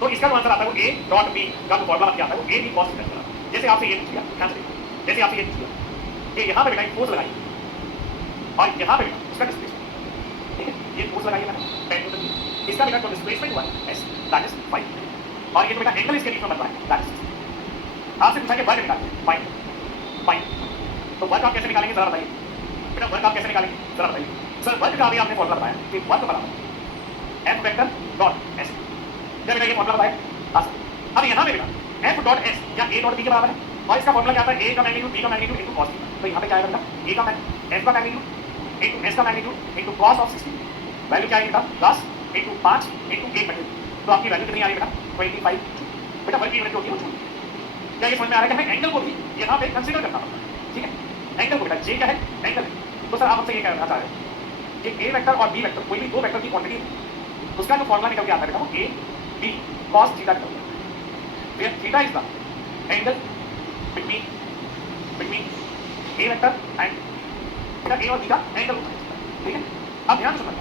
तो इसका जो आंसर आता है वो a डॉट b का जो फॉर्मूला आता है वो a b cos थीटा। जैसे आपसे ये पूछ लिया, ध्यान से देखिए, जैसे आपसे ये पूछ लिया कि यहाँ पे बेटा फोर्स लगाई और यहाँ पे बेटा उसका डिस्प्लेसमेंट, ठीक है, ये फोर्स लगाइए मैंने 10 न्यूटन की, इसका बेटा जो डिस्प्लेसमेंट हुआ है s दैट इज 5 और ये तो बेटा एंगल इसके बीच में बन रहा है दैट इज आपसे पूछा कि वर्क निकालिए, फाइन फाइन, तो वर्क आप कैसे निकालेंगे जरा बताइए बेटा, वर्क आप कैसे निकालेंगे जरा बताइए सर। वर्क का अभी आपने फॉर्मूला बताया कि वर्क बराबर f वेक्टर डॉट s, क्या बेटा ये फॉर्मूला बताया। अब यहाँ पे बेटा f डॉट s या a डॉट b के बराबर है और इसका फॉर्मूला क्या आता है a का मैग्नीट्यूड b का मैग्नीट्यूड इनटू cos थीटा। तो यहाँ पे क्या आएगा बेटा a का f का मैग्नीट्यूड इनटू s का magnitude into cos of 60, value क्या आएगी बेटा 10 इनटू 5 इनटू 1 मैग्नीट्यूड, तो आपकी वैल्यू कितनी आ रही है बेटा 25 जूल। बेटा वर्क की यूनिट जो होती है वो जूल। क्या ये समझ में आ रहा है कि हमें एंगल को भी यहाँ पे कंसीडर करना पड़ता है, ठीक है। एंगल को बेटा जे क्या है एंगल है, तो सर आप हमसे ये कहना चाह रहे हैं कि a वेक्टर और b वेक्टर कोई भी दो वेक्टर की क्वांटिटी है, उसका जो फॉर्मूला निकल के आता है बेटा वो a b cos थीटा निकलता है, where theta is the angle between a vector and बेटा a और b का एंगल होता है, ठीक है। अब ध्यान से सुनना